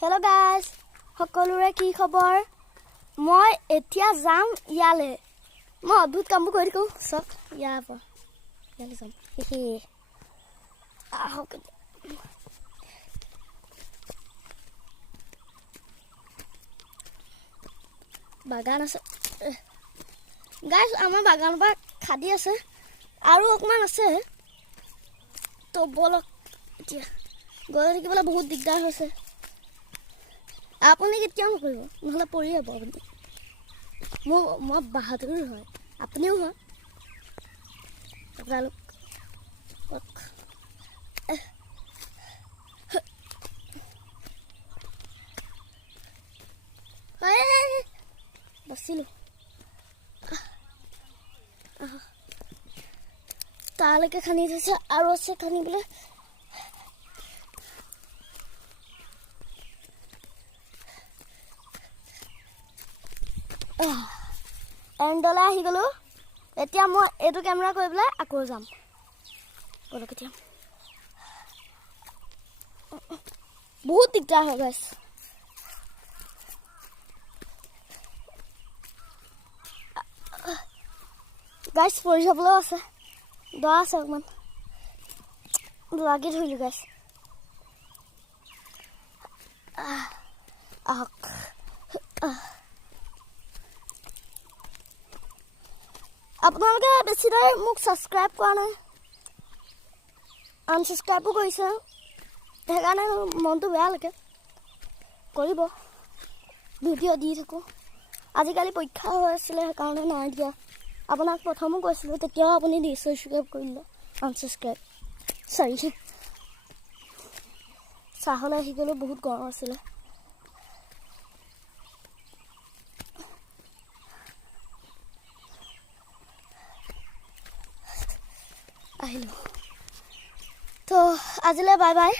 Hello guys, সকলোৰে কি খবৰ? মই এতিয়া যাম ইয়ালে। মই অদ্ভুত কামবোৰ কৰি থাকো সব ইয়াৰ পৰা। ইয়ালে যাম। আহক। বাগান আছে। গাইস আমাৰ বাগানৰ পৰা খাদি আছে আৰু অকমান আছে। তো বলক এতিয়া গৈ থাকিবলৈ বহুত দিগদাৰ হৈছে। আপুনি কেতিয়া কৰিব নহলে পৰি যাব আপুনি মই বাহাদুৰ হয় আপুনিও হয় আপোনালোক বাচিলো তালৈকে খানি থৈছে আৰু আছে খানিবলৈ এণ্ডলে আহি গলো এতিয়া মই এইটো কেমেৰা কৰি পেলাই আকৌ যাম বলক এতিয়া বহুত দিগদাৰ হয় গাইছ পৰি যাবলৈ আছে দৰা আছে অকমান লাগি ধৰিলো গাইছ আহক আপোনালোকে বেছি দেৰি মোক ছাবস্ক্ৰাইব কৰা নাই আনছাবস্ক্ৰাইবো কৰিছে সেইকাৰণে মনটো বেয়া লাগে কৰিব ভিডিঅ' দি থাকোঁ আজিকালি পৰীক্ষা হৈ আছিলে সেইকাৰণে নাই দিয়া আপোনাক প্ৰথমো কৈছিলোঁ তেতিয়াও আপুনি ডিছাবস্ক্ৰাইব কৰিলে আনছাবস্ক্ৰাইব চৰি চাহলৈ আহি গ'লেও বহুত গৰম আছিলে আহিলোঁ তো আজিলৈ বাই বাই